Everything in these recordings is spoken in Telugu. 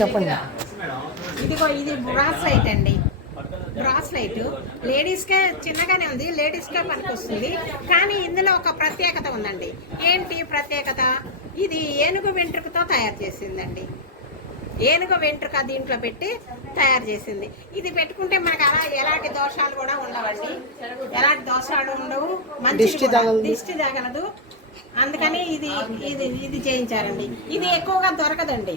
చెప్పండి. ఇదిగో ఇది బ్రాస్లైట్ అండి. బ్రాస్లైట్ లేడీస్కే చిన్నగానే ఉంది లేడీస్కే పనికొస్తుంది. కానీ ఇందులో ఒక ప్రత్యేకత ఉందండి. ఏంటి ప్రత్యేకత? ఇది ఏనుగు వెంట్రుకతో తయారు చేసిందండి. ఏనుగు వెంట్రుక దీంట్లో పెట్టి తయారు చేసింది. ఇది పెట్టుకుంటే మనకు అలా ఎలాంటి దోషాలు కూడా ఉండవండి. ఎలాంటి దోషాలు ఉండవు. తగలదు. దిష్టి తగలదు. అందుకని ఇది ఇది ఇది చేయించారండి. ఇది ఎక్కువగా దొరకదండి.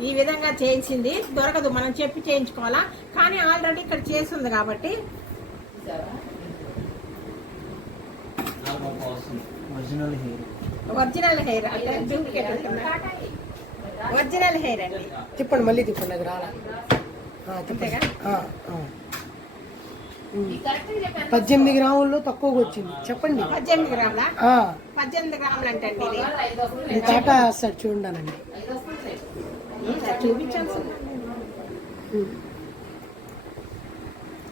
ఈ విధంగా చేయించింది. దొరకదు మనం చెప్పి చేయించుకోవాలా? కానీ ఆల్రెడీ ఇక్కడ చేసింది కాబట్టి. ఒరిజినల్ హెయిర్ ఒరిజినల్ హెయిర్ అంటే డూప్లికేట్ ఉంటుందా? ఒరిజినల్ హెయిర్ అండి. తిప్పండి మళ్ళీ తిప్పండి అది రాలా. అంతేగా? పద్దెనిమిది గ్రాముల్లో తక్కువగా వచ్చింది. చెప్పండి. పద్దెనిమిది గ్రాముల? ఆ, పద్దెనిమిది గ్రాములు ఇది. టాటా వేస్తాడు చూడండి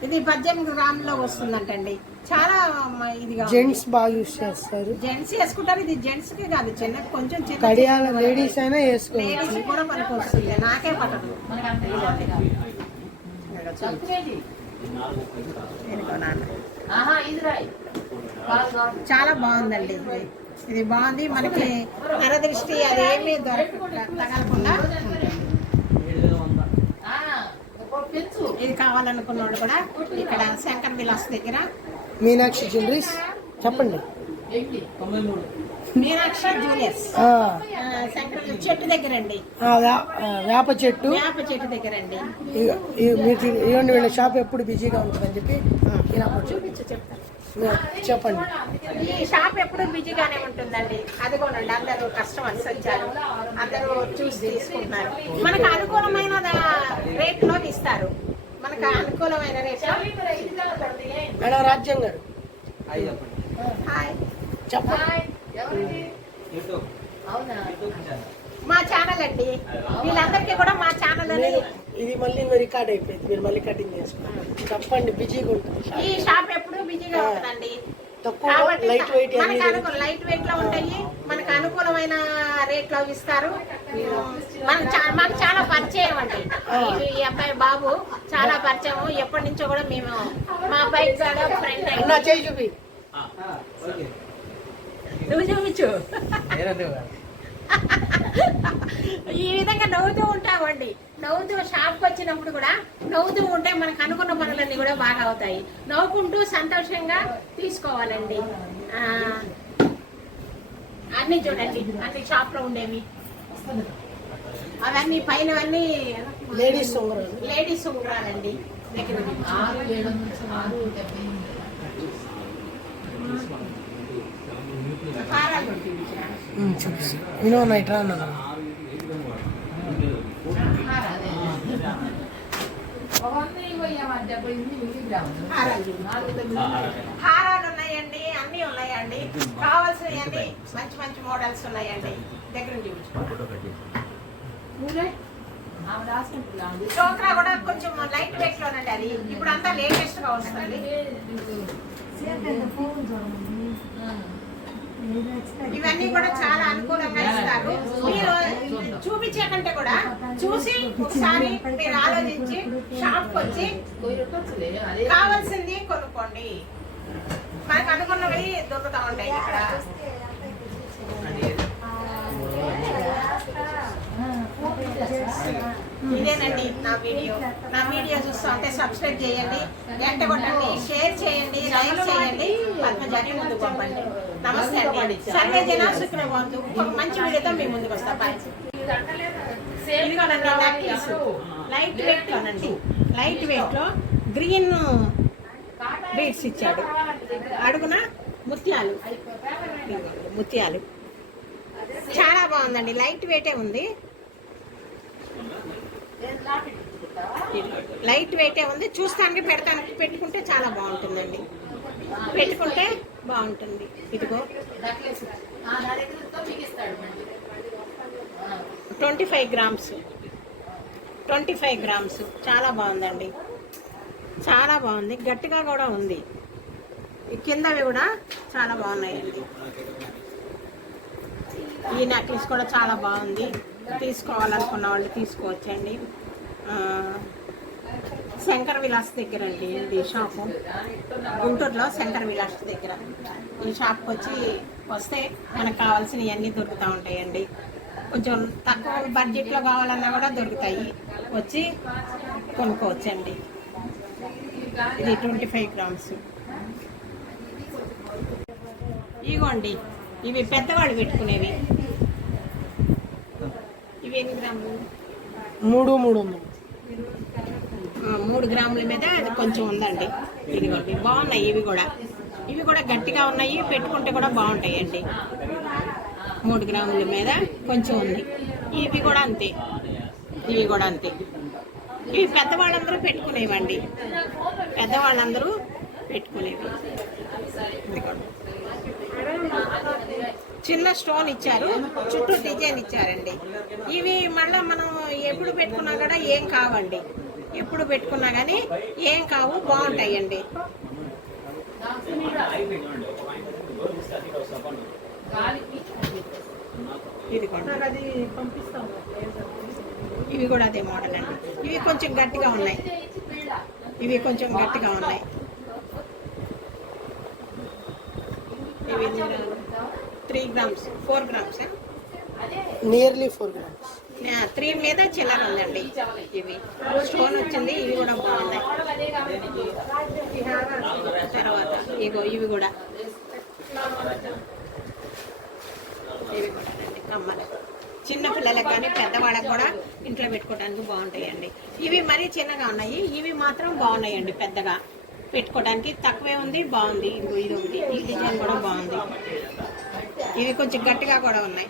ఇది పద్దెనిమిది గ్రాముల్లో వస్తుందంటండి. చాలా ఉంది. జెంట్స్ బాగా యూస్ చేస్తారు. జెంట్స్ వేసుకుంటారు. ఇది జెంట్స్కి కాదు చిన్న కొంచెం చిన్న కడియాల లేడీస్ అయినా వేసుకోవచ్చు. లేడీస్ కూడా పనికి వస్తుంది. నాకే పట్టదు. చాలా బాగుందండి ఇది. ఇది బాగుంది. మనకి నరదృష్టి అదేమీ దొరక తగలకుండా ఉంటుంది. ఇది కావాలనుకున్నాడు కూడా ఇక్కడ శంకర్ విలాస్ దగ్గర. మీనాక్షి జ్యువెలరీస్? చెప్పండి. మీనాక్షి శంకర్ చెట్టు దగ్గర అండి. వేప చెట్టు. వేప చెట్టు దగ్గర అండి. మీరు ఇవ్వండి వీళ్ళ షాప్ ఎప్పుడు బిజీగా ఉంటుందని చెప్పి ఇలా. చూపించు చెప్తాను చెప్పండి. ఈ షాప్ ఎప్పుడు బిజీగానే ఉంటుందండి. అదిగోనండి అందరూ కస్టమర్స్ వచ్చారు. అందరూ చూసి తీసుకుంటున్నారు. మనకు అనుకూలమైన రేట్లో ఇస్తారు. మనకు అనుకూలమైన రేట్లో మేడం రాజ్యం గారు. హాయ్ చెప్పండి. మా ఛానల్ అండి. వీళ్ళందరికీ కూడా మా ఛానల్ అని మీరు ఇది మళ్ళీ ఇంకా రికార్డ్ అయిపోయింది. మీరు మళ్ళీ కటింగ్ చేసుకోండి. చెప్పండి బిజీగా ఉంటుంది. షాప్. ఈ షాప్ ఎప్పుడు బిజీగా ఉంటుందండి. తక్కువ లైట్ వెయిట్ అన్ని మనకు అనుకూల లైట్ వెయిట్లో ఉంటాయి. మనకు అనుకూలమైన రేట్లో ఇస్తారు మాకు చాలా పరిచయం అండి. ఈ- ఈ అబ్బాయి బాబు చాలా పరిచయం. ఎప్పటి నుంచో కూడా మేము మా అబ్బాయి ఫ్రెండ్ చూపి. నువ్వు చూపించు. ఈ విధంగా నవ్వుతూ ఉంటామండి. నవ్వుతూ షాప్కి వచ్చినప్పుడు కూడా నవ్వుతూ ఉంటే మనకు అనుకున్న పనులన్నీ కూడా బాగా అవుతాయి. నవ్వుకుంటూ సంతోషంగా తీసుకోవాలండి. అన్నీ చూడండి. అన్ని షాప్లో ఉండేవి. అవన్నీ పైన లేడీస్ లేడీస్ ఉంగరాలండి. దగ్గర. చూపిస్తాను నైట్ రా హారాలు ఉన్నాయండి అన్ని ఉన్నాయండి. కావాల్సినవి మంచి మంచి మోడల్స్ ఉన్నాయండి. దగ్గర చోక్రా కూడా కొంచెం లైట్ వెయిట్ లోనండి అది. ఇప్పుడు అంతా లేటెస్ట్గా వస్తుంది. ఇవన్నీ కూడా చాలా అనుకూలంగా ఇస్తారు. మీరు చూపించే కంటే కూడా చూసి ఒకసారి మీరు ఆలోచించి షాప్ వచ్చి కావాల్సింది కొనుక్కోండి. మనకు అనుకున్నవి దొరుకుతా ఉంటాయి ఇక్కడ. ఇదేనండి నా వీడియో. నా వీడియో చూస్తూ ఉంటే సబ్స్క్రైబ్ చేయండి గంట కొట్టండి షేర్ చేయండి లైక్ చేయండి. పద్మజాని ముందుకు పంపండి. నమస్తే అండి. సర్వే జన సుఖన ఒక మంచి వీడియోతో మీ ముందుకు వస్తాం. లైట్ వెయిట్ లోనండి లైట్ వెయిట్లో గ్రీన్ బీడ్స్ ఇచ్చాడు. అడుగున ముత్యాలు. ముత్యాలు. చాలా బాగుందండి. లైట్ వెయిటే ఉంది. లైట్ వెయిటే ఉంది. చూస్తానికి పెడతానికి పెట్టుకుంటే చాలా బాగుంటుందండి. పెట్టుకుంటే బాగుంటుంది. ఇదిగో. Twenty five grams. Twenty five grams. చాలా బాగుందండి. చాలా బాగుంది. గట్టిగా కూడా ఉంది. కిందవి కూడా చాలా బాగున్నాయండి. ఈ నెక్లెస్ కూడా చాలా బాగుంది. తీసుకోవాలనుకున్న వాళ్ళు తీసుకోవచ్చండి. శంకర్ విలాస్ దగ్గర అండి ఇది షాపు. గుంటూరులో శంకర్ విలాస్ దగ్గర. ఈ షాప్కి వచ్చి వస్తే మనకు కావాల్సినవి అన్నీ దొరుకుతూ ఉంటాయండి. కొంచెం తక్కువ బడ్జెట్లో కావాలన్నా కూడా దొరుకుతాయి. వచ్చి కొనుక్కోవచ్చండి. ఇది ట్వంటీ ఫైవ్ గ్రామ్స్. ఇగోండి ఇవి పెద్దవాళ్ళు పెట్టుకునేవి. ఇవి ఎన్ని గ్రాములు? మూడు మూడు మూడు గ్రాముల మీద అది కొంచెం ఉందండి. ఇదిగోండి బాగున్నాయి ఇవి కూడా. ఇవి కూడా గట్టిగా ఉన్నాయి పెట్టుకుంటే కూడా బాగుంటాయి అండి మూడు గ్రాముల మీద కొంచెం ఉంది. ఇవి కూడా అంతే. ఇవి కూడా అంతే. ఇవి పెద్దవాళ్ళందరూ పెట్టుకునేవండి. పెద్దవాళ్ళందరూ పెట్టుకునేవి. చిన్న స్టోన్ ఇచ్చారు చుట్టూ డిజైన్ ఇచ్చారండి. ఇవి మళ్ళీ మనం ఎప్పుడు పెట్టుకున్నా కూడా ఏం కావండి. ఎప్పుడు పెట్టుకున్నా కానీ ఏం కావు బాగుంటాయండి. ఇది ఇవి కూడా అదే మోడల్ అండి. ఇవి కొంచెం గట్టిగా ఉన్నాయి. ఇవి కొంచెం గట్టిగా ఉన్నాయి. ఇవి three grams four grams nearly four grams three మీద చిల్లర ఉందండి. ఇవి. స్టోన్ వచ్చింది ఇవి కూడా బాగున్నాయి. తర్వాత ఇగో ఇవి కూడా. ఇవి కూడా అండి కమ్మలు. చిన్న పిల్లలకు కానీ పెద్దవాళ్ళకు కూడా ఇంట్లో పెట్టుకోవడానికి బాగుంటాయండి. ఇవి మరీ చిన్నగా ఉన్నాయి ఇవి మాత్రం బాగున్నాయండి పెద్దగా. పెట్టుకోవడానికి తక్కువే ఉంది బాగుంది. ఇదిగో ఇది ఉంది ఈ డిజైన్ కూడా బాగుంది. ఇవి కొంచెం గట్టిగా కూడా ఉన్నాయి.